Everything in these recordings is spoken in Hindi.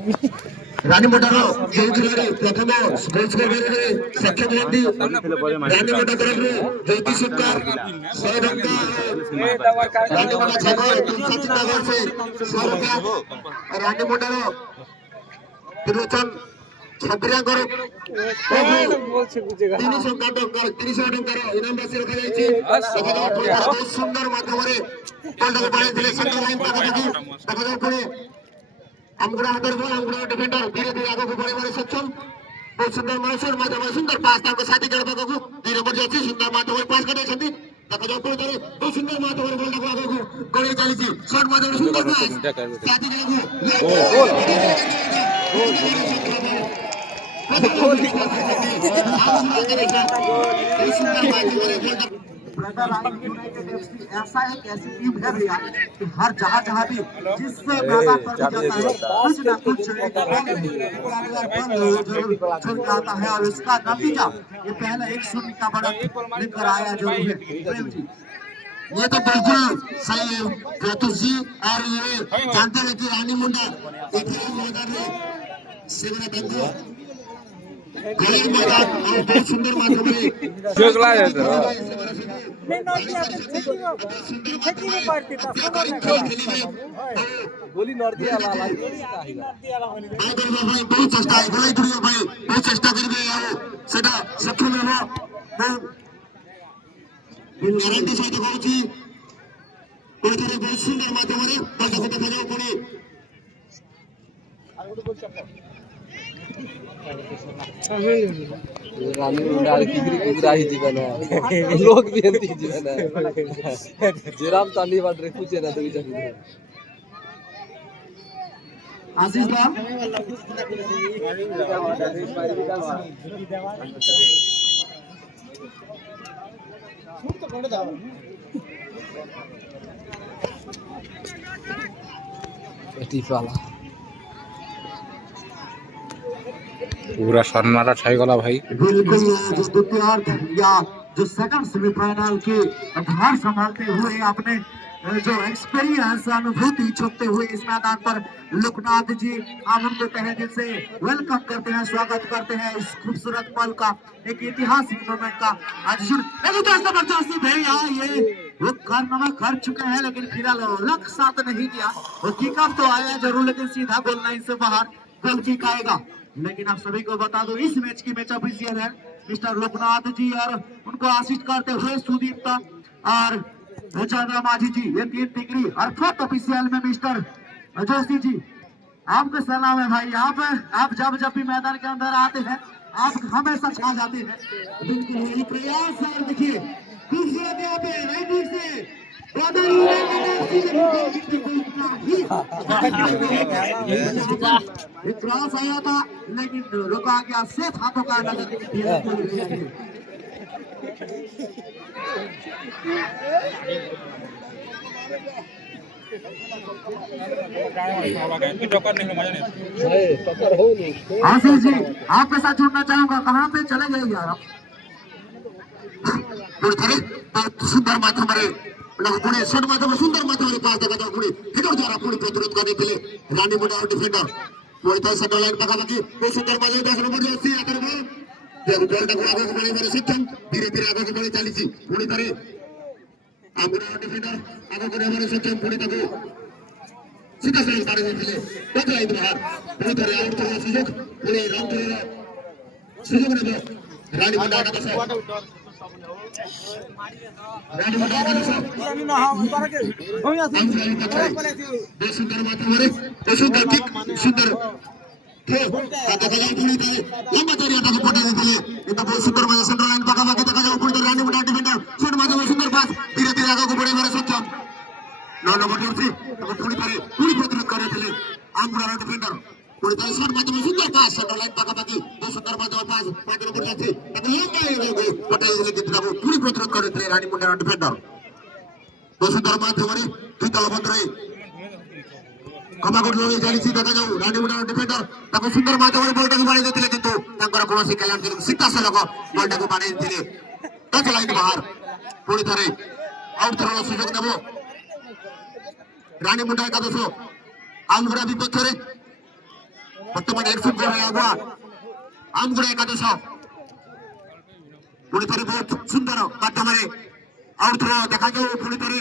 रानी मोटारो ଯେଉଁ ଖେଳାଳି ପ୍ରଥମ ଗୋଲ୍ ସ୍କୋର କରିବାରେ ସକ୍ଷମ ହୁଅନ୍ତି ରାନୀ ମୋଟା ତରଫରୁ ଜ୍ୟୋତି ସୁତାର 100 ଟଙ୍କା ରାନୀ ମୋଟା ଛକ 300 ଟଙ୍କା से 100 रुपया रानी मोटारो त्रिलोचन छत्रियाଙ୍କର 300 ଟଙ୍କାର ଇନାମ ରାଶି ରଖାଯାଇଛି। ବହୁତ ସୁନ୍ଦର ମାଧ୍ୟମରେ ବଲଟାକୁ ବାଡ଼େଇଥିଲେ ସେଣ୍ଟର ଲାଇନ୍ ପାଖାପାଖି ଦେଖାଯାଉ ପୁଣି আমগুড়া আদরবল আমগুড়া ডিফেন্ডর ধীরে ধীরে আগে बढ़े सक्षम बहुत सुंदर मानसून माध्यम सुंदर पास ताको साथी जड़ पाखु 2 नंबर जे अछि सुंदर माध्यम पास करदै छथि देखा जाउ पुणी थरे बहुत सुंदर माध्यम बॉल को आगे गड़ी चलीछि शॉट माध्यम सुंदर पास साथी जड़ ऐसा एक ऐसी टीम है भैया कि हर जहाँ भी जिस मैदान पर जाता है कुछ ना कुछ जरूर आता है और इसका नतीजा ये पहले 1-0 का बड़ा लेकर आया जो है प्रेम जी। ये तो बिल्कुल सही है ज्योतिष जी और ये जानते हैं कि रानी मुंडा मैदान में सेवना बंधु गली मैदान और बहुत सुंदर माध्यम में गोली नॉर्थ वाला बहुत चेष्टा है गोली दुनिया भाई बहुत चेष्टा करिबे आओ सेटा सक्षम हो ग्यारंटी सहित कहूची कोई थरे बहुत सुंदर माध्यम रे बल को देखा जाओ पुणी रानी उडार किगरा ही जीवन है लोग भी एंती जीवन है जेराम ताली बात रे पूछे ना तो विचार आशीष दा टीफाला पूरा शर्मारा छाई गला भाई बिल्कुल जो द्वितीयार्ध या जो सेकंड सेमीफाइनल के भार संभालते हुए अपने जो एक्सपीरियंस अनुभूति छोड़ते हुए इस मैदान पर लोकनाथ जी हम उनको तहे दिल से वेलकम करते हैं स्वागत करते हैं इस खूबसूरत पल का एक ऐतिहासिक मोमेंट का। आज जबरदस्ती भैया ये वो कर चुके हैं लेकिन फिलहाल लक साथ नहीं दिया वो किकअप तो आया जरूर लेकिन सीधा गोल लाइन से बाहर गोल किक आएगा। लेकिन आप सभी को बता दो इस मैच की मैच ऑफिशियल है मिस्टर लोकनाथ जी और उनको असिस्ट करते हुए सुदीप और चंद्रा माझी जी ये 3 डिग्री और फोर्थ ऑफिशियल में मिस्टर जोशी जी आपका सलाम है भाई। आप जब भी मैदान के अंदर आते हैं आप हमेशा छा जाते हैं। बिल्कुल ये प्रयास और देखिए दूसरे पे राइट से क्रॉस आया था लेकिन रुका गया सेफ हाथों का नजर आशीष जी आपके साथ जुड़ना चाहूंगा कहाँ पे चले गए यार आप सुंदर माध्यम पुणे शॉट माध्यम सुंदर माध्यम पास देखा जाओ पुणी हिटर द्वारा पुणी प्रतिरोध करते रानी मुंडा डिफेंडर पुणी सेंटर लाइन पाखापाखि बहुत सुंदर माध्यम 10 नंबर जो अच्छी आकर बॉल को आगे बढ़े सक्षम धीरे धीरे आगे बढ़ी चली पुणी थे आमुरा डिफेंडर आगे बढ़े सक्षम पुणी सीधा सही बाड़े लाइन बाहर पुणी थे आउट कर सुजोग पुणी राउंड सुजोग ने रानी मुंडा सुंदर माध्यम सुंदर किक सुंदर लंबा तरीका पटा बहुत सुंदर मजा सेंटर लाइन पाखापाखि देखा जाओ पुणी रानी मुंडा डिफेंडर शॉट माध्यम सुंदर पास धीरे धीरे आगे बढ़े सक्षम 9 नंबर जर्सी पुणी प्रतिरोध करते आमुरा डिफेंडर पुणी शॉट माध्यम सुंदर पास सेंटर लाइन पाखापाखि बहुत सुंदर माध्यम पास 5 नंबर जर्सी पटाई पुणी प्रतिरोध करते रानी मुंडा डिफेंडर बहुत सुंदर माध्यम द्वितल बंधरे कमाकोट लोग चली देखा जाऊ रानी मुंडा डिफेंडर सुंदर माध्यम बॉल को बाड़ी देते किंतु कौन खेलाड़ी सीधा सलग बॉल को बाड़ी टच लाइन बाहर पुणी थे आउट थर सुजोग देव रानी मुंडा एकादश आलुगुड़ा विपक्ष বর্তমানে এক্সিট গোল হয়ে আগুয়া আমগুড়া একাদশ পুଣି ଥରେ ବହୁତ ସୁନ୍ଦର ମାଧ୍ୟମରେ ଆଉ ଥରେ ଦେଖାଯାଉ ପୁଣି ଥରେ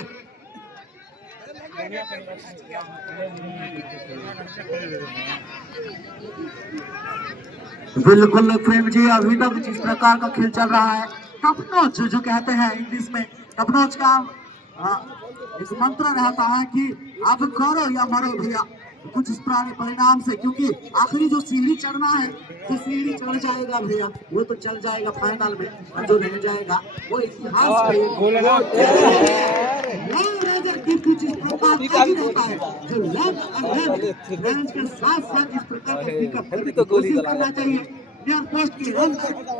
बिल्कुल प्रेम जी, अभी तक जिस प्रकार का खेल चल रहा है, टॉप नॉच जो कहते हैं इंग्लिश में, टॉप नॉच का एक मंत्र रहता है कि आप करो या मरो भैया, कुछ इस परिणाम से, क्योंकि आखिरी जो सीढ़ी चढ़ना है, जो सीढ़ी चढ़ जाएगा भैया वो तो चल जाएगा फाइनल में, और जो रह जाएगा वो इतिहास में कुछ इस प्रकार का ही रहता है, जो लव रेंज के साथ साथ इस प्रकार का पिकअप कोशिश करना चाहिए। नियर पोस्ट की रन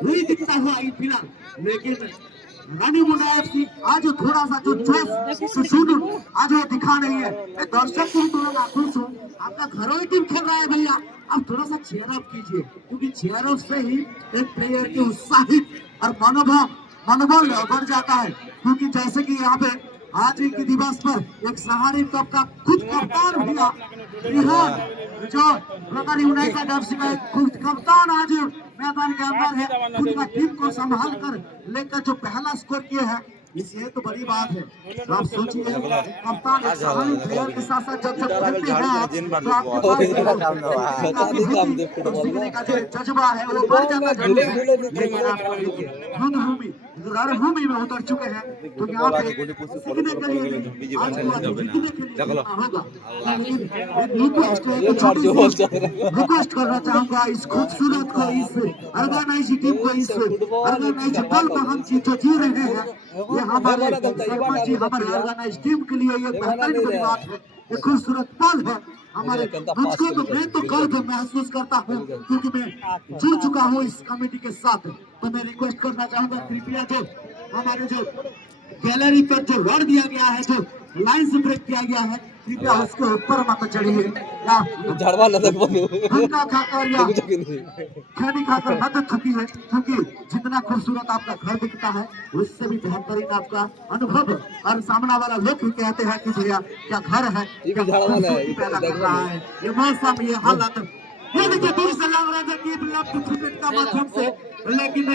नहीं दिखता हुआ ये फिलहाल, लेकिन रानी मुंडा एफसी आज थोड़ा सा जो जोश आज वो दिखा नहीं है। दर्शक को थोड़ा मैं खुश हूँ, आपका घरों टीम खेल रहा है भैया, आप थोड़ा सा चेयर अप कीजिए, क्योंकि चेयर अप से ही एक प्लेयर के उत्साहित और मनोबल बढ़ जाता है। क्योंकि जैसे कि यहाँ पे आज के दिवस पर एक सहारी कप का खुद कप्तान भैया जो रतन यूनाइटेड एफसी का खुद कप्तान आज मैदान के अंदर है, खुद का टीम को संभाल कर लेकर जो पहला स्कोर किए हैं, ये तो बड़ी बात है। तो आप सोचिए कप्तान एक सहारी प्लेयर के साथ साथ जब खेलते हैं तो आपके पास सीखने का जो जज्बा है वो बढ़ जाता है। रणभूमि में उतर चुके हैं, तो यहाँ पे सीखने के लिए आज होगा। रिक्वेस्ट करना चाहूंगा इस खूबसूरत को, इस ऑर्गेनाइज टीम को, इस ऑर्गेनाइज दल को हम जो जी रहे हैं, ये हमारे सरपंच जी हमारे ऑर्गेनाइज टीम के लिए ये बेहतरीन बड़ी बात है, ये खूबसूरत पल है हमारे। मुझको तो मैं तो गर्व महसूस करता हूँ, क्योंकि मैं जुड़ चुका हूँ इस कमेटी के साथ। तो मैं रिक्वेस्ट करना चाहूंगा कृपया जो हमारे जो गैलरी पर जो रड दिया गया है, जो लाइन से ब्रेक किया गया है, कृपया उसके ऊपर मत चढ़िए या हल्का खाकर या खैनी खाकर मत थकिए, क्योंकि जितना खूबसूरत आपका घर दिखता है उससे भी बेहतरीन आपका अनुभव और सामना वाला लोग भी कहते हैं कि भैया क्या घर है, क्या खूबसूरती पैदा कर रहा है ये मौसम, ये हालत। ये देखिए दूर से लग रहा था कि क्रिकेट का माध्यम से, लेकिन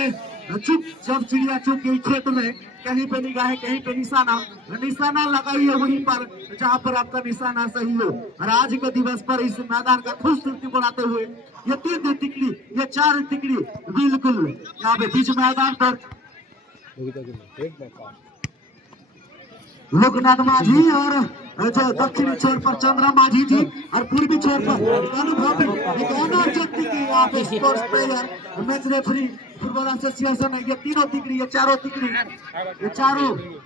चुप जब चिड़िया चुप गई खेत में, कहीं पे निगाहें कहीं पे निशाना लगाइए वहीं पर जहाँ पर आपका निशाना सही हो। और आज के दिवस पर इस मैदान का खूबसूरती बढ़ाते हुए ये 3 तिकड़ी, ये 4 तिकड़ी बिल्कुल यहाँ पे बीच मैदान पर लोकनाथ माझी और जो दक्षिणी छोर पर चंद्रा माझी जी और पूर्वी छोर पर अनुभवी यहाँ पे sports player, match referee, football association है, ये 3 तिकड़ी, ये 4 तिकड़ी, ये 4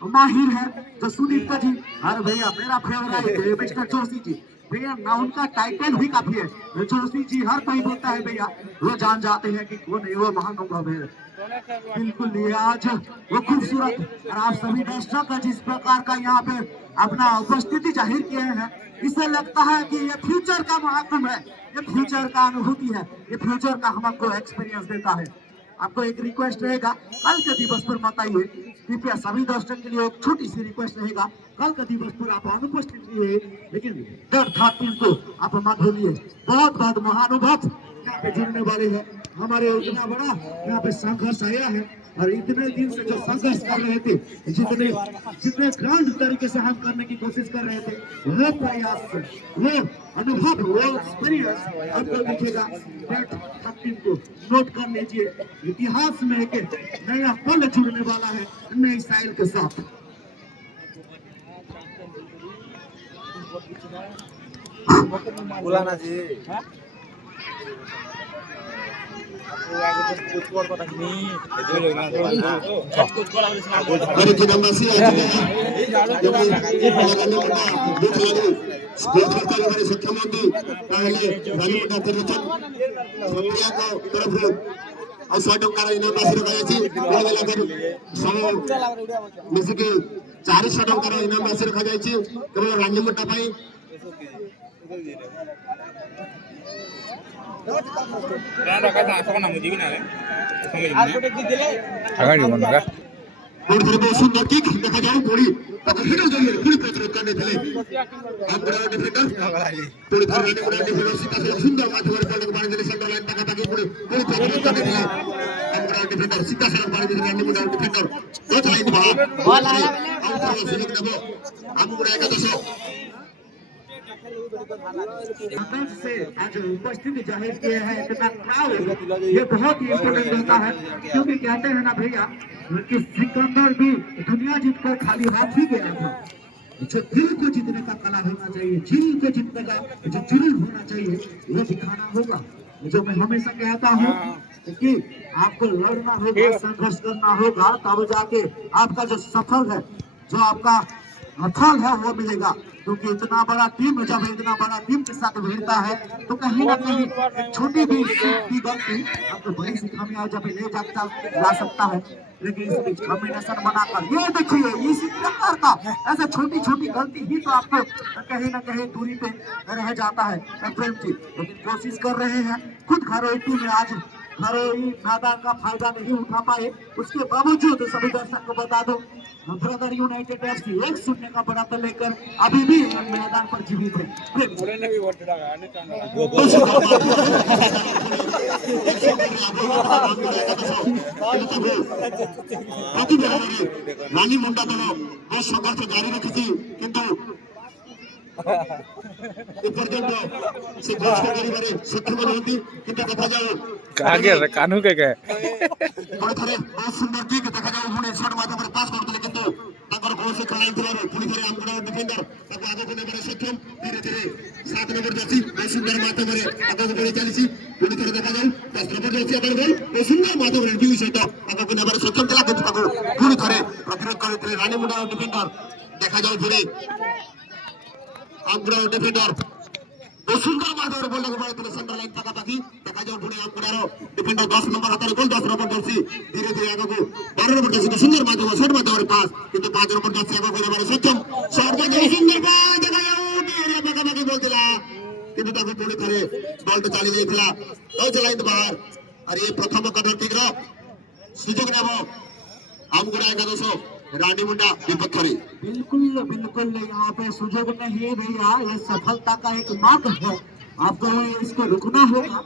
माहिर है जो सुनीता जी और भैया मेरा फेवरेट मिस्टर जोशी जी भैया ना, उनका टाइटल भी काफी है। जोशी जी हर कोई बोलता है भैया, वो जान जाते हैं कि कौन है वो महानुभाव है। बिल्कुल ये आज वो खूबसूरत और आप सभी दर्शक जिस प्रकार का यहाँ पे अपना उपस्थिति जाहिर किए हैं, इससे लगता है कि ये फ्यूचर का महाकुंभ है, ये फ्यूचर का अनुभूति है, ये फ्यूचर का हमको एक्सपीरियंस देता है। आपको एक रिक्वेस्ट रहेगा, कल के दिवस पर मत आइए, कृपया सभी दर्शक के लिए एक छोटी सी रिक्वेस्ट रहेगा, कल के दिवस पर आप अनुपस्थित रहिए, लेकिन डर था टीम को आप मत भूलिए। बहुत महानुभव यहाँ पे जुड़ने वाले हैं, हमारे इतना बड़ा यहाँ पे संघर्ष आया है और इतने दिन से जो संघर्ष कर रहे थे, जितने ग्रांड तरीके से हम करने की कोशिश कर रहे थे, वो प्रयास, वो अनुभव, वो एक्सपीरियंस आपको दिखेगा। टीम को नोट कर लीजिए, इतिहास में एक नया पल जुड़ने वाला है नई स्टाइल के साथ। बुलाना जी ମିଶିକି 400 ଟଙ୍କାର ଇନାମ ରାଶି ରଖାଯାଇଛି କେବଳ ରାଣ୍ଡିମୁଣ୍ଡା ପାଇଁ। सुंदर किक देखा जाए पूरी प्रतिरोध करने थे सुंदर दिले सेंटर लाइन तक ताकि पुढे प्रतिरोध करने दिले आमगुडा डिफेंडर सीधा सरळ पाणी दिले राणीमुंडा डिफेंडर तोच लाईन बॉल आउट सुलभ नभो आमगुडा एकादश मंच से आज उपस्थिति जाहिर किए हैं इतना क्राउड ये बहुत ही इम्पोर्टेंट होता है क्योंकि कहते हैं ना भैया कि सिकंदर भी दुनिया जीत कर खाली हाथ ही गया था। जो दिल को जीतने का कला होना चाहिए, दिल को जीतने का जो जुनून होना चाहिए वो दिखाना होगा। जो मैं हमेशा कहता हूँ कि आपको लड़ना होगा, संघर्ष करना होगा, तब जाके आपका जो सफल है, जो आपका फल है वो मिलेगा। क्योंकि इतना बड़ा टीम जब इतना बड़ा टीम के साथ भिड़ता है तो कहीं ना कहीं एक छोटी भी गलती आपको बड़ी सी खामियाजा पे ले जा सकता है। लेकिन इस बीच कॉम्बिनेशन बनाकर ये देखिए इसी प्रकार का ऐसे छोटी छोटी गलती ही तो आपको कहीं ना कहीं दूरी पे रह जाता है प्रेम जी। लेकिन कोशिश कर रहे हैं खुद घरोई टीम में आज घरोई मैदान का फायदा नहीं उठा पाए, उसके बावजूद सभी दर्शक को बता दो ब्रदर यूनाइटेड FC 1-0 का बढ़त लेकर अभी भी मैदान पर जीवित है। रानीमुंडा दल बहुत संघर्ष जारी रखी किंतु एपर्यंत से गोल करिबारे सक्षम नहंती किंतु देखा जाओ कानू के पुणी थे बहुत सुंदर किक देखा जाओ पुणी शॉट माध्यम पास करते किंतु ताकर गोल से खेलाई थिबार पुणी थे आमगुडा डिफेंडर ताको आगे को नेबारे सक्षम धीरे धीरे 7 नंबर जर्सी बहुत सुंदर माध्यम रे आगे बढ़ी चलीसी पुणी थे देखा जाओ 10 नंबर जर्सी अगर गोल बहुत सुंदर माध्यम रे ड्यू सेट आगे को नेबारे सक्षम थला किंतु ताको पुणी थे प्रतिरोध करते रानीमुंडा डिफेंडर देखा जाओ फिर आमगुडा डिफेंडर बहुत सुंदर माध्यम रे बोल को सेंटर लाइन पाखापाखि देखा जाओ पुणे आमगुडार डिफेंडर 10 नंबर हाथ गोल 10 नंबर जर्सी धीरे धीरे आगे को 12 नंबर जर्सी सुंदर माध्यम शॉट माध्यम पास किंतु 5 नंबर जर्सी आगे को नेबारे सक्षम शॉट माध्यम सुंदर बॉल देखा जाओ एरिया पाखापाखि बोल दिला किंतु ताको पुणी थे बॉल तो चली जाइथिला तो चलाइन बाहर और ये प्रथम कदर टीग्र सुजोग नेबो आमगुडा एकादश रानीमुंडा विपक्ष रे बिल्कुल बिल्कुल यहाँ पे सुजोग नहीं भैया, ये सफलता का एक मार्ग है। आपको इसको रुकना होगा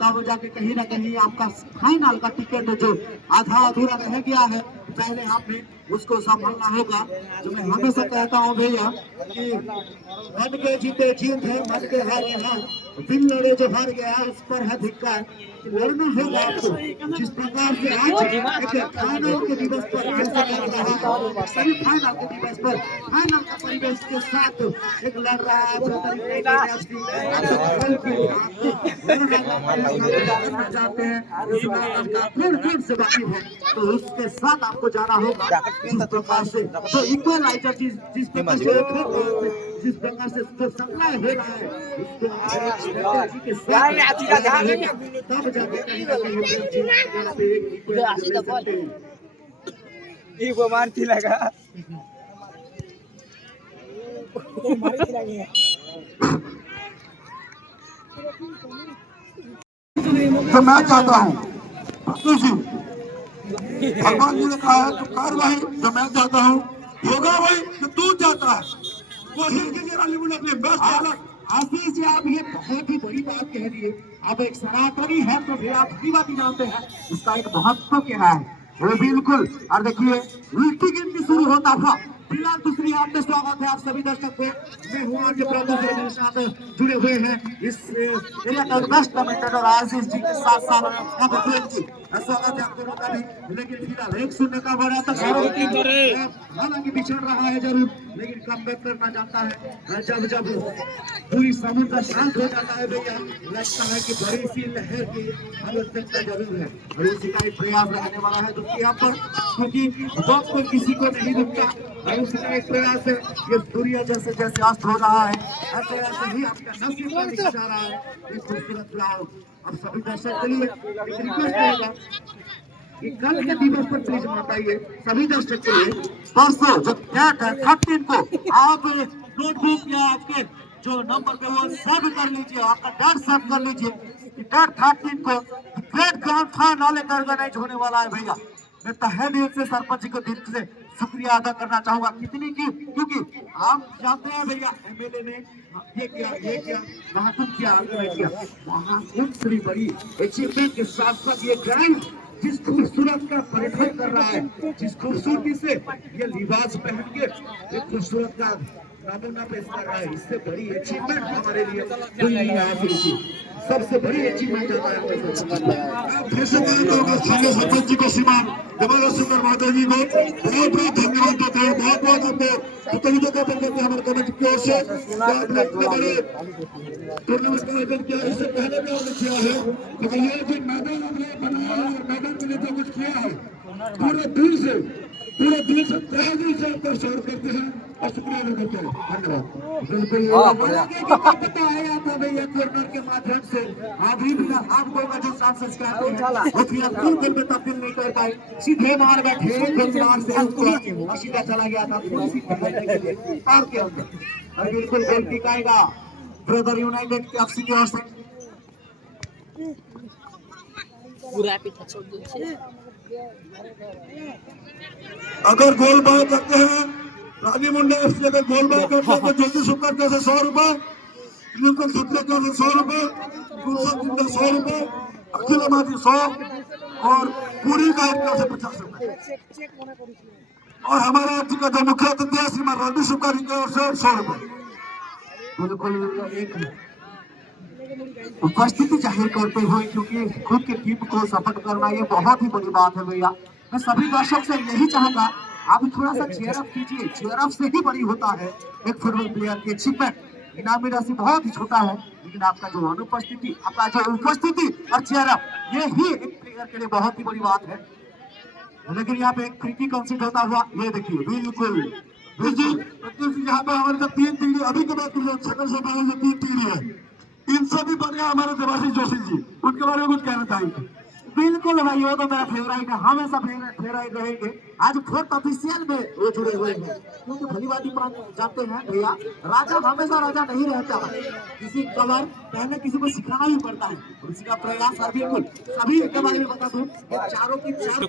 तब जाके कहीं ना कहीं आपका फाइनल का टिकट जो आधा अधूरा रह गया है पहले आपने उसको संभालना होगा। जो मैं हमेशा कहता हूँ भैया कि मन के जीते जीत है, मन के हारे हार, दिल लड़े जो हार गया उस पर है धिक्कार। लड़ना होगा आपको जिस प्रकार से आज एक फाइनल के दिवस पर सेमीफाइनल के दिवस पर फाइनल का परिवेश के साथ एक लड़ रहा है जाते हैं फिर से बाकी है तो उसके साथ आपको जाना होगा जिस प्रकार से तो इक्वलाइजर जिस प्रकार से जिस प्रकार से जो सप्लाई हो रहा है तब जाके कहीं ना कहीं वो मारती लगा तो मैं चाहता हूँ भगवान जी ने कहा है तो कर भाई, जो मैं चाहता हूँ होगा भाई तो तू चाहता है वो अपने बेस्ट आशीष जी आप ये बहुत ही बड़ी बात कह रही है। अब एक सनातनी है तो फिर आप भी बात जानते हैं इसका एक महत्व क्या है वो बिल्कुल। और देखिए उल्टी गिनती शुरू होता था फिलहाल दूसरी हाथ में स्वागत है आप सभी दर्शक को। मैं हूँ आपके प्रोड्यूसर मेरे साथ जुड़े हुए हैं इस एरिया का बेस्ट कमेंटेटर आशीष जी के साथ साथ आप प्रेम जी स्वागत है आप दोनों का भी। लेकिन फिलहाल 1-0 का बड़ा तक हालांकि बिछड़ रहा है जरूर लेकिन कमबैक करना चाहता है। जब जब पूरी समुद्र शांत हो जाता है भैया लगता है कि बड़ी सी लहर की आवश्यकता जरूर है और इसी का एक प्रयास रहने वाला है जो यहाँ पर क्योंकि वक्त को किसी को नहीं रुकता और उसका एक प्रयास है ये सूर्य जैसे जैसे अस्त हो रहा है ऐसे ऐसे ही आपका नसीब का लिखा जा रहा है एक खूबसूरत क्लाउड। अब सभी दर्शक के लिए एक रिक्वेस्ट रहेगा कि कल के दिवस पर प्लीज बताइए सभी दर्शक के लिए परसों जब डेट है 13 को आप नोटबुक या आपके जो नंबर पे वो सेव कर लीजिए, आपका डेट सेव कर लीजिए कि डेट 13 को ग्रेट ग्रैंड फाइनल ऑर्गेनाइज होने वाला है भैया। मैं तहे दिल से सरपंच को दिल से शुक्रिया अदा करना चाहूंगा कितनी की, क्योंकि आप जानते हैं भैया एमएलए ने ये किया वहाँ तुम क्या ऑर्गेनाइज किया, वहाँ इतनी बड़ी अचीवमेंट के साथ साथ ये ड्राइव जिस खूबसूरत का परिचय कर रहा है, जिस खूबसूरती से ये लिबास पहन के एक खूबसूरत का नमूना पेश कर रहा है, इससे बड़ी अचीवमेंट हमारे लिए कोई नहीं आ सकती। सबसे बड़ी अचीवमेंट स्थानीय सरपंच जी को श्रीमान जमाल सुंदर माता जी को बहुत बहुत धन्यवाद देते हैं, बहुत बहुत हमने कृतज्ञता ज्ञापन करते हैं हमारे कमेटी की ओर से। बड़े टूर्नामेंट का आयोजन किया, इससे पहले भी हमने किया है, लेकिन ये जो मैदान हमने बनाया है, मैदान के लिए जो कुछ किया है, पूरे दिल से तहे दिल से आपका स्वागत करते हैं और शुक्रिया अदा करते हैं। धन्यवाद। बिल्कुल पता है आता भैया कॉर्नर के माध्यम से अभी भी आप लोगों का जो चांसेस कहते हैं वो फिलहाल बिल्कुल भी तब्दील नहीं कर पाए, सीधे मार बैठे मार से सीधा चला गया था थोड़ी सी पार के अंदर। और बिल्कुल गोल टिकाएगा ब्रदर यूनाइटेड के एफसी की ओर से। पूरा पीछा छोड़ दीजिए। अगर गोल बाय करते हैं रानी मुंडा एफसी, अगर गोल बाय करते हैं तो ज्योति सुपर के 100 रुपए, बिल्कुल खतरे के 100 रुपए, गुलशन सिंह का 100 रुपए, अखिल अमादी 100 और पूरी का एक से 50 रुपए, और हमारा राज्य का जो मुख्य अतिथि है श्रीमान रणबीर सुकारी की ओर से 100 रुपए। बिल्कुल एक उपस्थिति जाहिर करते हुए, क्योंकि खुद के टीम को सपोर्ट करना ये बहुत ही बड़ी बात है भैया। मैं सभी दर्शक से यही चाहूंगा आप थोड़ा सा चेयर अप कीजिए, चेयर अप से ही बड़ी होता है एक फुटबॉल प्लेयर की अचीवमेंट। इनामी राशि बहुत ही छोटा है, लेकिन आपका जो अनुपस्थिति, आपका जो उपस्थिति और चेयर अप, ये ही एक प्लेयर के लिए बहुत ही बड़ी बात है। लेकिन यहाँ पे एक फ्री कंसीड होता हुआ ये देखिए, बिल्कुल यहाँ पे हमारे जो 3 पीढ़ी अभी के बाद सेकंड से पहले जो 3 पीढ़ी है, इनसे भी बढ़िया हमारे देवाशीष जोशी जी, उनके बारे में कुछ कहना चाहेंगे? बिल्कुल भाई, वो तो मेरा फेवरेट है, हमेशा फेवरेट रहेंगे। आज 4th ऑफिशियल में वो जुड़े हुए हैं, क्योंकि भलीभांति जानते हैं भैया राजा हमेशा राजा नहीं रहता है, किसी कवर पहले किसी को सिखाना ही पड़ता है, और इसी का प्रयास है। बिल्कुल सभी के बारे में बता दूं, चारों की चार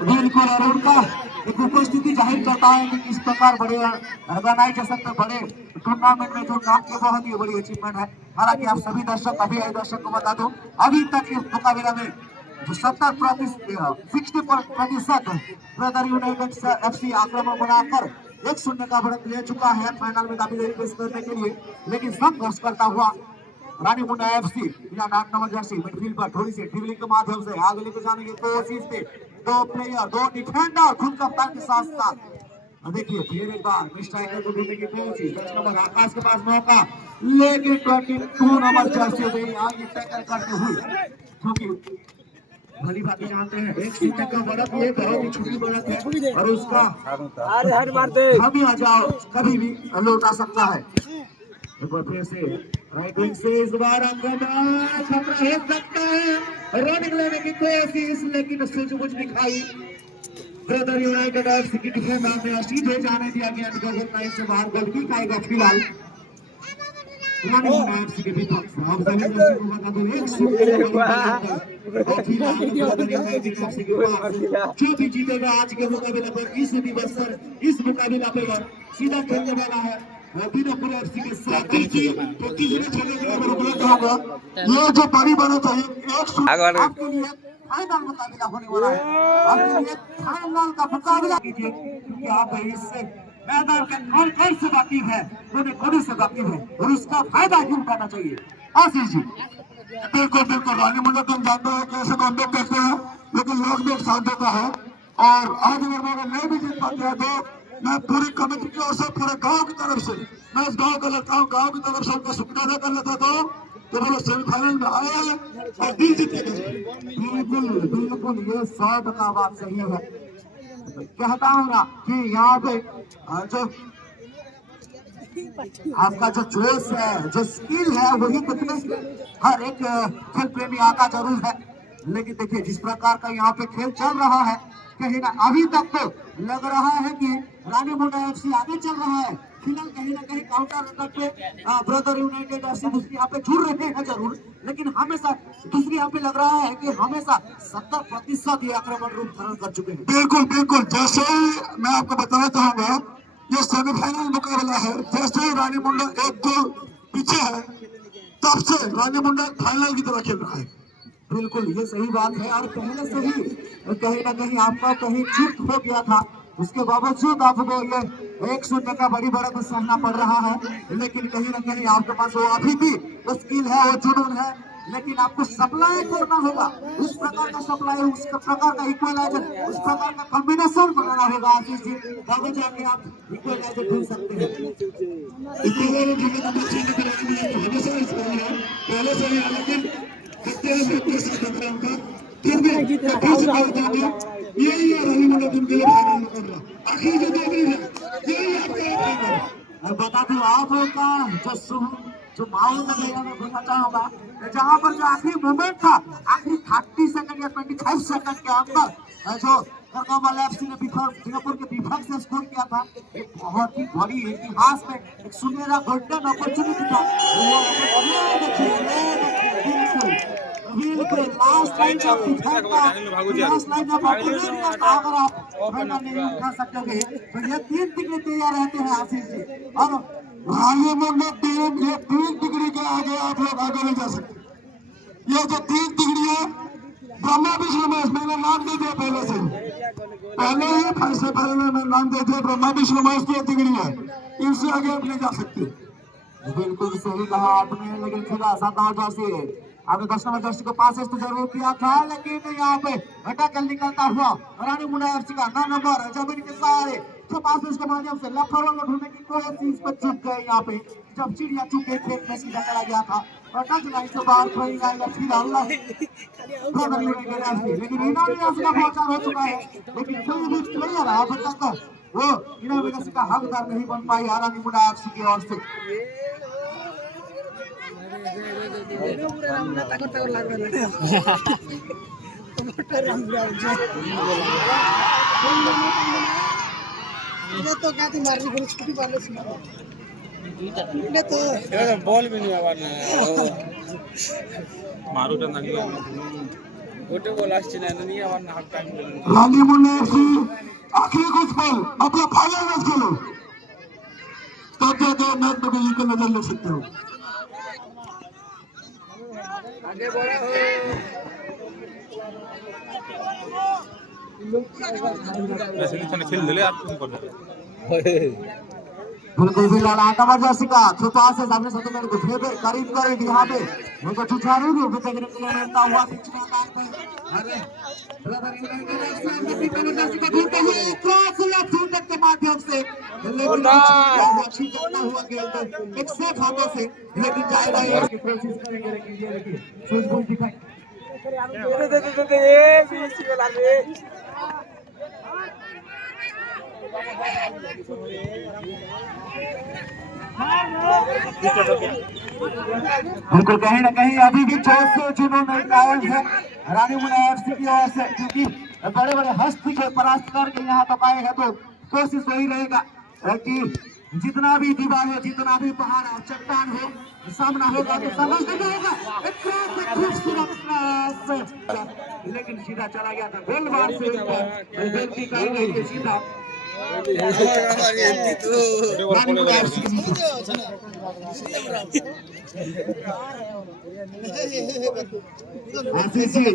बिल्कुल, और उनका एक उपस्थिति जाहिर करता है कि इस प्रकार बड़े ऑर्गेनाइजेशन में बड़े टूर्नामेंट में जो काम की बहुत ही बड़ी अचीवमेंट है। हालांकि आप सभी दर्शक अभी आए दर्शक को बता दो, अभी तक इस मुकाबले में जो 60% ब्रदर यूनाइटेड एफसी आक्रमण बनाकर 1-0 का बढ़त ले चुका है फाइनल में दावेदारी पेश करने के लिए। लेकिन संघर्ष करता हुआ रानी मुंडा एफसी बिना 8 नंबर जर्सी मिडफील्ड पर थोड़ी सी ड्रिबलिंग के माध्यम से आगे लेकर जाने की कोशिश से 2 प्लेयर 2 डिफेंडर खुद कप्तान के साथ साथ देखिए फिर एक बार स्ट्राइकर को ढूंढने की कोशिश, 10 नंबर आकाश के पास मौका, लेकिन 22 नंबर जर्सी से आगे टैकल करते हुए, क्योंकि भली बात जानते हैं 1 का बढ़त ये बहुत ही छोटी बढ़त है, और उसका हम आ जाओ कभी भी लौटा सकता है। एक बार फिर से राइट विंग से इस बार खतरा है सकता है, रनिंग लेने की कोशिश, लेकिन सूझबूझ दिखाई ब्रदर यूनाइटेड एफसी की डिफेंडर ने सीधे जाने दिया गया, लाइन से बाहर गोल की खाएगा फिलहाल एफसी के विपक्ष जो भी जीतेगा आज के मुकाबले पर, इस दिवस पर, इस मुकाबला पर सीधा खेलने वाला है के साथ। तो ये जो बड़ी बढ़त है आपके लिए फाइनल मुकाबला होने वाला है, आपके लिए फाइनल का मुकाबला कीजिए, क्योंकि आप इससे मैदान के कौन से वाकिफ है, कोने से वाकिफ है, और उसका फायदा ही उठाना चाहिए। आशीष जी बिल्कुल बिल्कुल, रानी मुंडा तुम जानते हैं कैसे काम करते हैं, लेकिन लोग भी साथ देता है, और आज अगर नहीं भी जीत पाते हैं तो मैं पूरी कमेटी की ओर से पूरे गांव की तरफ से मैं इस गांव का लड़का हूँ, गांव की तरफ से उनका शुक्रिया अदा कर लेता था तो वो सेमीफाइनल में आया है और दिल जीते गए। बिल्कुल बिल्कुल, ये 100% बात सही है। कहता हूँ ना कि यहाँ पे जो आपका जो जोश है, जो स्किल है, वही कितने हर एक खेल प्रेमी आता जरूर है, लेकिन देखिए जिस प्रकार का यहाँ पे खेल चल रहा है, कहीं ना अभी तक तो लग रहा है कि रानी मुंडा एफसी आगे चल रहा है, फिलहाल कहीं ना कहीं काउंटर अटैक पे ब्रदर यूनाइटेड ऐसे दूसरी यहाँ पे जुड़ रहे हैं जरूर, लेकिन हमेशा दूसरी यहाँ पे लग रहा है कि हमेशा 70% ये आक्रमण रूप धारण कर चुके हैं। बिल्कुल बिल्कुल, जैसे ही मैं आपको बताना चाहूंगा ये सेमीफाइनल मुकाबला है, जैसे ही रानी मुंडा एक गोल पीछे है तब से रानी मुंडा फाइनल की तरह खेल रहा है। बिल्कुल ये सही बात है, और पहले से ही कहीं ना कहीं आपका कहीं चूक हो गया था, उसके बावजूद आपको ये 1-0 का बड़ी बढ़त सहना पड़ रहा है, लेकिन कहीं ना कहीं आपके पास वो अभी भी वो स्किल है, वो जुनून है, लेकिन आपको सप्लाई करना होगा, उस प्रकार का सप्लाई, उस प्रकार का इक्वलाइजर, उस प्रकार का कॉम्बिनेशन बनाना होगा आशीष जी, तभी जाके आप इक्वलाइजर ढूंढ सकते हैं। हमेशा इस पहले से ही, लेकिन यही है रानी मुंडा टीम के लिए फाइनल मुकाबला, आखिरी जो 2 दिन है यही आपका बता दूं आपका जो माहौल मैं बोलना चाहूंगा, जहाँ पर जो आखिरी मोमेंट था, आखिरी 30 सेकंड या 25 सेकंड के अंदर जो खरगोन एफसी ने सिंगापुर के विपक्ष से स्कोर किया था, एक बहुत ही बड़ी इतिहास में एक सुनहरा गोल्डन अपॉर्चुनिटी था। बिल्कुल लास्ट लाइन ऑफ डिफेंस का, लास्ट लाइन ऑफ अपॉर्चुनिटी का अगर आप फाइनल नहीं उठा सकते तो ये 3 टिकट तैयार रहते हैं आशीष जी, और रानी मुंडा टीम ये 3 डिग्री के आगे आप लोग आगे नहीं जा सकते। ये जो 3 डिग्री है ब्रह्मा विष्णु महेश, मैंने नाम दे दिया पहले से, पहले ही फैसले पहले मैं नाम दे दिया, ब्रह्मा विष्णु महेश की 1 डिग्री है, इनसे आगे आप नहीं जा सकते। बिल्कुल सही कहा आपने, लेकिन फिर आसादार जैसे आपने 10 नंबर जर्सी को पास तो जरूर किया था, लेकिन यहाँ पे अटैकल निकलता हुआ रानी मुंडा एफसी का 9 नंबर जमीन के सारे पास के माध्यम से लफड़ों को ढूंढने की कोशिश पर चुप गए। यहाँ पे जब चिड़िया चुके खेत में सीधा चला गया था और टच लाइन से बाहर कोई सीधा अल्लाह, लेकिन इनामी का पहुंचा हो चुका है, लेकिन कोई भी प्लेयर अब तक वो इनामी का हकदार नहीं बन पाई रानी मुंडा एफसी की ओर से। तो क्या थी मारनी को छुट्टी वाले सुना ने तो बॉल भी नहीं आवाज मारू तो नहीं गोटे बॉल आछे ना नहीं आवाज ना हाफ टाइम रानी मुंडा एफसी आखिरी कुछ पल अपना फाइनल मैच खेलो, तब जाके मैच में कहीं को नजर ले सकते हो। आगे बढ़ो खेल दिले आप तुम बिल्कुल भी लड़ाका मर्जी का छुपा से सामने से तो फेंके करीब यहाँ पे मैं तो छुछारू भी उठे के लेता हुआ पिछले मैच में। अरे ब्रदर यूनाइटेड एफसी का ढूंढते हुए क्रॉस लेफ्ट फुट के माध्यम से, लेकिन अच्छी करना हुआ खेल एक सेफ हाथों से, लेकिन जाएगा की कोशिश करेंगे, लेकिन ये देखिए सूझबूझ दिखाई ये बीसी वाला रे बिल्कुल कहीं ना कहीं अभी भी जोश से जुनून कायम है रानी मुंडा एफसी की ओर से, क्योंकि बड़े बड़े हस्ती को परास्त करके यहाँ तक आए हैं, तो कोशिश वही रहेगा कि जितना भी दीवार हो, जितना भी पहाड़ हो, चट्टान हो, सामना होगा तो समझ नहीं होगा एक खूबसूरत क्रॉस, लेकिन सीधा चला गया था गोल बार से गलती कर गई है सीधा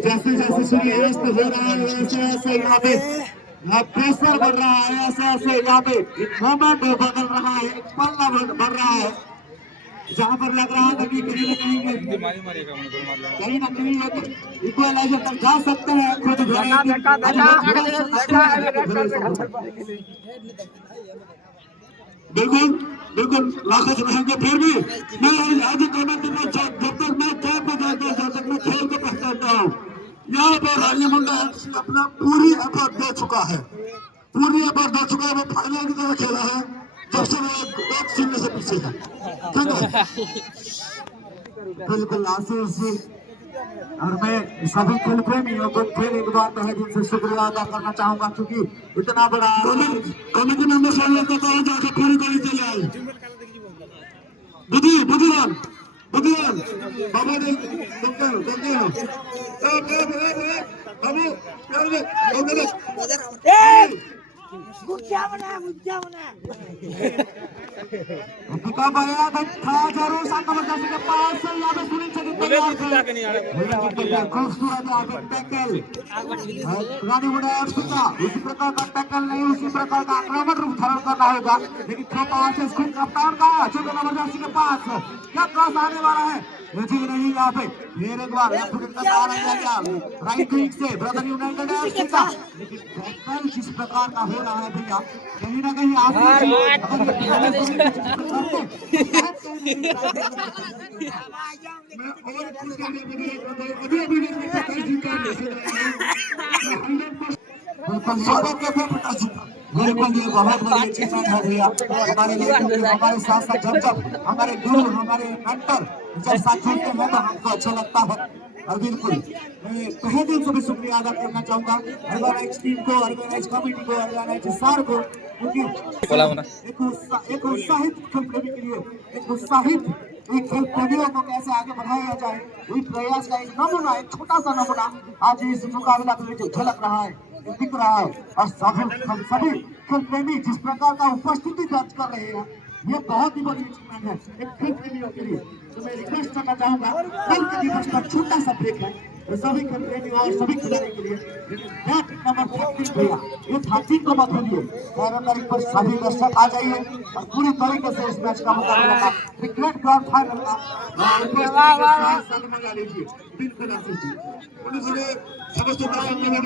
जैसे सूर्यास्त हो रहा है वैसे यहाँ पे प्रेशर बढ़ रहा है, ऐसे यहाँ पे मोमेंट बदल रहा है, एक पल्ला बढ़ रहा है, जहाँ पर लग रहा था कि कहीं ना कहीं इक्वलाइजर तक जा सकते हैं खुद। बिल्कुल बिल्कुल लाखों रहेंगे, फिर भी मैं आज कमेंट में जब तक मैं कैंप में जाता हूँ, जब तक मैं खेल को पहचानता हूँ, यहाँ पर रानी मुंडा एफसी अपना पूरी एफर्ट दे चुका है, वो फाइनल की तरह खेला है जब से वो एक शून्य से पीछे है, ठीक है। बिल्कुल आशीष जी और मैं सभी खेल प्रेमियों को फिर एक बार तहे दिल से शुक्रिया अदा करना चाहूंगा, क्योंकि इतना बड़ा कमिटी मेंबर साहब को कहा जाके पूरी करी चले आए बुद्धिमान बाबा ने पिता बया था जरूर 7 नंबर जर्सी के पास से यहाँ पे सुनील छेत्री तैयार खूबसूरत आगे टैकल रानी मुंडा एफसी का उसी प्रकार का टैकल नहीं, उसी प्रकार का आक्रामक रूप धारण करना होगा, लेकिन थ्रो पास है स्कूल कप्तान का 14 नंबर जर्सी के पास क्या क्रॉस आने वाला है, जी नहीं यहाँ पे फिर एक बार लेफ्ट फुट का आ रहा है राइट विंग से ब्रदर यूनाइटेड एफसी का, लेकिन टैकल जिस प्रकार का हो रहा है भैया कहीं ना कहीं आप बिल्कुल ये बहुत बड़ी अचीवमेंट है भैया हमारे साथ साथ जब हमारे गुरु हमारे मेंटर जब साथ होते हैं तो हमको अच्छा लगता है। और बिल्कुल मैं तहे दिल से भी शुक्रिया अदा करना चाहूंगा ऑर्गेनाइज टीम को, ऑर्गेनाइज कमेटी को, ऑर्गेनाइज सर को, क्योंकि एक उत्साहित खेल प्रेमी के लिए एक उत्साहित एक खेल प्रेमियों को कैसे आगे बढ़ाया जाए वही प्रयास का एक नमूना, एक छोटा सा नमूना आज इस मुकाबला के लिए झलक रहा है, दिख रहा है। और सभी खेल प्रेमी जिस प्रकार का उपस्थिति दर्ज कर रहे हैं ये बहुत ही बड़ी अचीवमेंट है एक खेल प्रेमियों के लिए। तो मैं रिक्वेस्ट करना चाहूंगा कल के दिवस का छोटा सा ब्रेक है सभी खेल प्रेमियों और सभी खिलाड़ी के लिए, बैट नंबर 15 भैया ये 13 को मत भूलिए और पर सभी दर्शक आ जाइए और पूरी तरीके से इस मैच का मुकाबला का क्रिकेट ग्रांड फाइनल का मजा लीजिए। बिल्कुल समस्त फाइनल में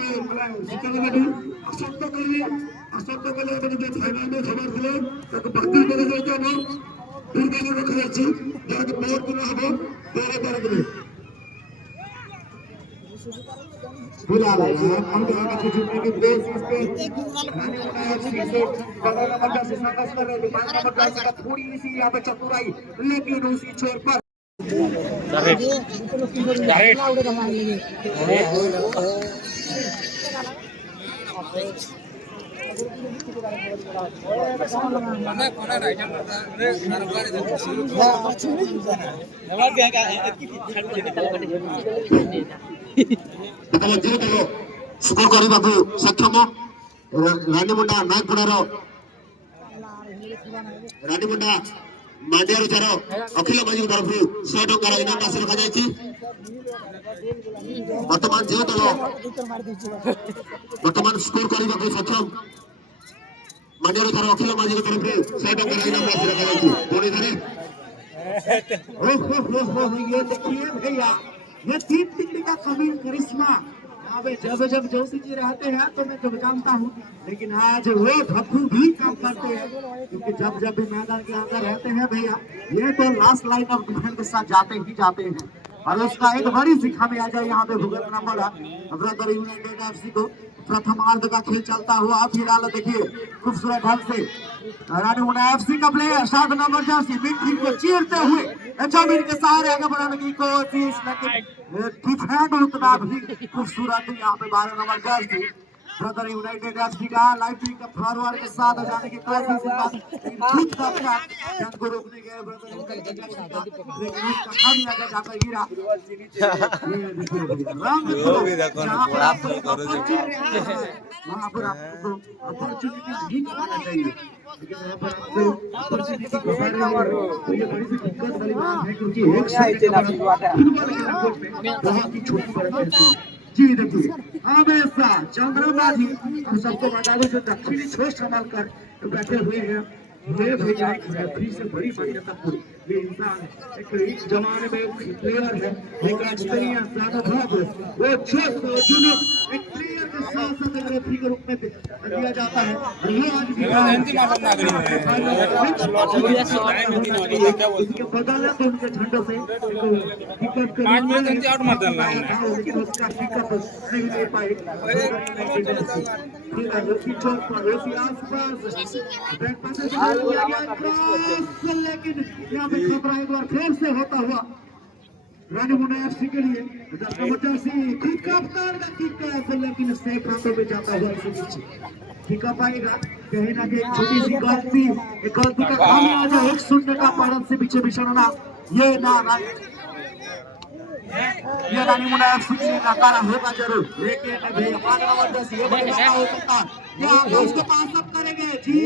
खबर दिले बातिल कर दुर्गा रखाई जहाँके बहुत दिन हम 12 दिन बुला रहे हैं हम लोगों के जीतने की कोशिश पे रानी मुंडा एफसी से बगल नंबर से संघर्ष कर रहे हैं, 5 नंबर का थोड़ी सी यहाँ पे चतुराई लेकिन उसी छोर पर स्कोर କରିବାକୁ ସକ୍ଷମ ରାନୀମୁଣ୍ଡା ନାୟକପଡ଼ାର ରାନୀମୁଣ୍ଡା ମାଣ୍ଡିଆରୁ ଯାର ଅଖିଳ ମାଝୀ ତରଫରୁ 100 ଟଙ୍କାର ଇନାମ ରାଶି ରଖାଯାଇଛି। ବର୍ତ୍ତମାନ ଯେଉଁ ଦଳ ବର୍ତ୍ତମାନ ସ୍କୋର କରିବାକୁ ସକ୍ଷମ ମାଣ୍ଡିଆରୁ ଯାର ଅଖିଳ ମାଝୀ ତରଫରୁ 100 ଟଙ୍କାର ଇନାମ ରାଶି ରଖାଯାଇଛି। ପୁଣି ଥରେ ये देखिए भैया ये 3 टिकट का कभी करिश्मा जब जोशी जी रहते हैं तो मैं जब जानता हूँ, लेकिन आज वो भक्कू भी काम करते हैं क्योंकि जब भी मैदान के अंदर रहते हैं भैया ये तो लास्ट लाइन ऑफ डिफेंस के साथ जाते हैं और उसका एक बड़ी सीखा में आ जाए यहाँ पे भुगतना पड़ा ब्रदर यूनाइटेड एफसी को। प्रथमार्ध का खेल चलता हुआ फिलहाल देखिए खूबसूरत ढंग से रानी मुंडा एफसी का प्लेयर 7 नंबर जर्सी मिडफील्ड को चीरते हुए जमीन के सहारे आगे बढ़ाने की कोशिश, लेकिन डिफेंड उतना भी खूबसूरत यहाँ पे 12 number Jersey brother United FC का लाइटिंग का फॉरवर्ड के साथ जाने की कोशिश को रोकने गए ब्रदर यूनाइटेड एफसी का, लेकिन उसका खाली आगे जाकर गिरा। वहाँ पर आपको अपॉर्चुनिटी नहीं करना चाहिए, लेकिन यहाँ पर आपको अपॉर्चुनिटी को तो ये बड़ी सी दिक्कत वाली बात है क्योंकि एक बहुत ही छोटी बड़ी जी देखिए हमेशा चंद्रमा जी हम सबको बता दें जो दक्षिणी छोर संभाल कर बैठे हुए हैं ये भैया एक रेफरी से बड़ी मान्यता पूरी ये इंसान एक जमाने में प्लेयर है एक एक्सपीरियंस अनुभव वो जुनून एक प्लेयर के साथ साथ एक रेफरी के रूप में दिया जाता है और ये आज भी उसके बदला तो उनके झंडों से लेकिन उसका पिकअप नहीं ले पाए लेकिन यहाँ पे खतरा एक बार फिर से होता हुआ रानी मुन्ना एफसी के लिए जबरदस्ती किक का किक लेकिन सेफ हाथों में जाता हुआ इसे नीचे टिका पाएगा कहीं ना कहीं छोटी सी गलती एक गलती का खामियाजा 1-0 का भारत से पीछे बिछड़ना ये रानी मुन्ना एफसी के लिए नकारा होगा जरूर लेकिन जबरदस्ती ये बड़ा हो सकता है क्या आकाश को पास अब करेंगे जी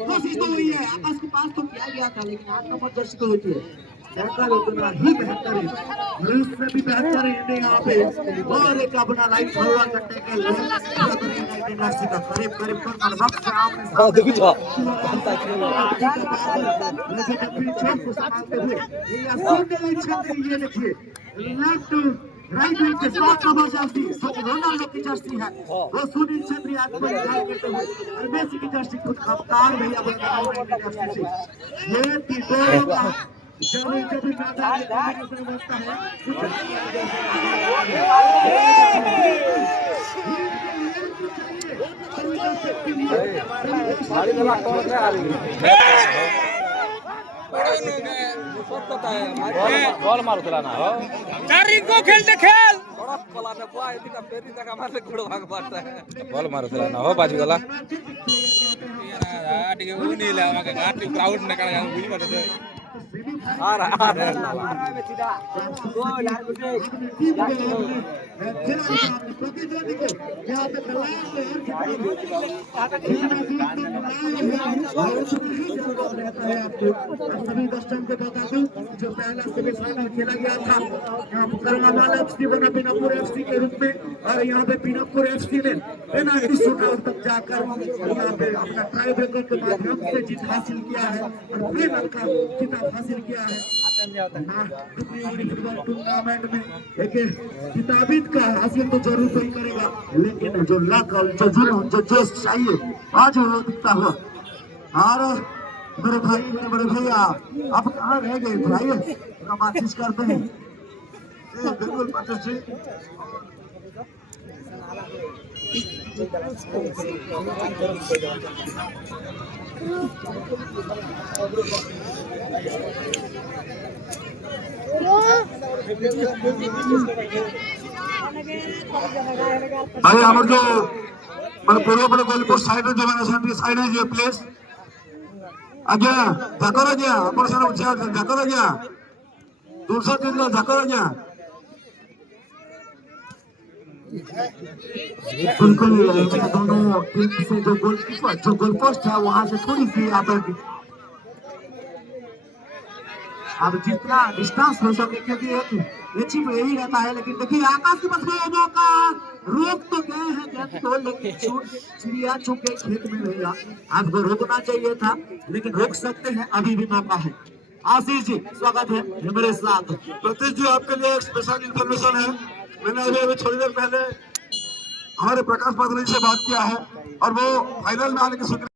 कोशिश तो हुई है आकाश को पास तो किया गया था लेकिन आत्मा जबरदस्ती तो होती है बेहतर उतना ही बेहतर है उससे भी बेहतर है यहाँ पे और एक अपना लाइफ हवा करने के लिए का करीब करीब कर वक्त से आपने ये देखिए लेफ्ट राइट विंग के साथ जर्सी रोनाल्डो की जर्सी है वो सुनील छेत्री आज पर ध्यान करते हुए और मेसी की जर्सी खुद कप्तान भैया बन ये तीनों जब मैदान में व्यवस्था है बॉल मारो चलाना हो को खेलते खेल बॉल मारो चलाना हो बाजू वाला जो पहला सेमीफाइनल खेला गया था पीनापुर एफसी के रूप में और यहाँ पे पीनापुर एफसी ने पेनाल्टी शूटआउट तक जाकर यहाँ पे अपना टाई ब्रेकर के माध्यम से जीत हासिल किया है और फाइनल का खिताब हासिल किया है फुटबॉल टूर्नामेंट में एक किताबित का हासिल तो जरूर कोई करेगा लेकिन जो लक और जो जुनून जो जोश चाहिए आज वो दिखता हुआ और मेरे भाई मेरे बड़े भैया अब कहाँ रह गए भाई कोशिश करते हैं बिल्कुल अरे हमारे जो मैं पूर्व बड़े गोलपोस्ट साइड जो मैंने साइड है जो प्लेस आज्ञा धक्कर आज्ञा अपन सारा उठा धक्कर आज्ञा दूसरा दिन धक्कर आज्ञा बिल्कुल दोनों टीम से जो गोलपोस्ट है वहां से थोड़ी सी अब जितना डिस्टेंस हो सके क्योंकि एक यही रहता है लेकिन देखिए आकाश के पास में मौका रोक तो गए हैं गेंद को लेकिन चिड़िया चुके खेत में भैया आपको रोकना चाहिए था लेकिन रोक सकते हैं अभी भी मौका है आशीष जी स्वागत है मेरे साथ प्रतीश जी आपके लिए एक स्पेशल इन्फॉर्मेशन है मैंने अभी थोड़ी देर पहले हमारे प्रकाश पात्रा जी से बात किया है और वो फाइनल में आने की